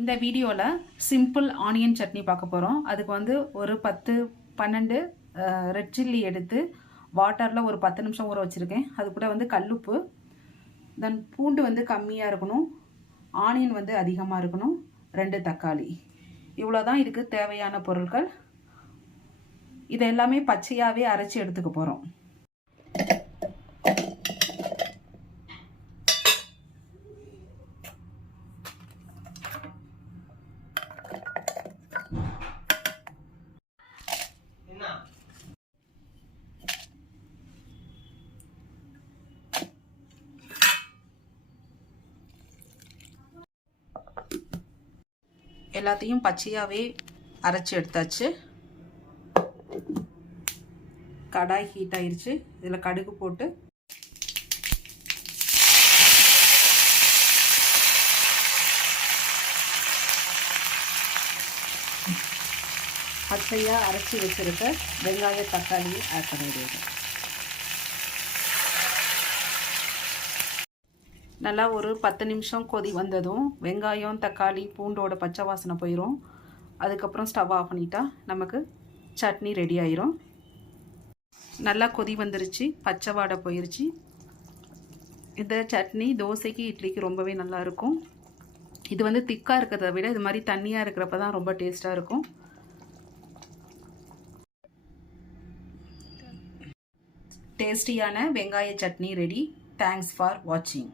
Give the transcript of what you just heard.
இந்த வீடியோவில் simple onion chutney பார்க்க போகிறோம். அதுக்கு வந்து ஒரு 10-12 ரெட் சில்லி எடுத்து வாட்டரில் ஒரு 10 நிமிஷம் ஊற வச்சுருக்கேன். அது கூட வந்து கல்லுப்பு, தென் பூண்டு வந்து கம்மியாக இருக்கணும், ஆனியன் வந்து அதிகமாக இருக்கணும், 2 தக்காளி. இவ்வளோ தான் இதுக்கு தேவையான பொருட்கள். இதை எல்லாமே பச்சையாகவே அரைச்சி எடுத்துக்க போகிறோம். எல்லாத்தையும் பச்சையாகவே அரைச்சி எடுத்தாச்சு. கடாய் ஹீட் ஆயிடுச்சு. இதில் கடுகு போட்டு பச்சையாக அரைச்சி வச்சுருக்க வெங்காய தக்காளியை ஆட் பண்ணிடுங்க. நல்லா ஒரு 10 நிமிஷம் கொதி வந்ததும் வெங்காயம் தக்காளி பூண்டோட பச்சை வாசனை போயிடும். அதுக்கப்புறம் ஸ்டவ் ஆஃப் பண்ணிட்டா நமக்கு சட்னி ரெடி ஆயிரும். நல்லா கொதி வந்துருச்சு, பச்சை வாடை போயிருச்சு. இந்த சட்னி தோசைக்கு இட்லிக்கு ரொம்பவே நல்லா இருக்கும். இது வந்து திக்காக இருக்கிறத விட இது மாதிரி தண்ணியாக இருக்கிறப்ப தான் ரொம்ப டேஸ்ட்டாக இருக்கும். டேஸ்டியான வெங்காய சட்னி ரெடி. தேங்க்ஸ் ஃபார் வாட்சிங்.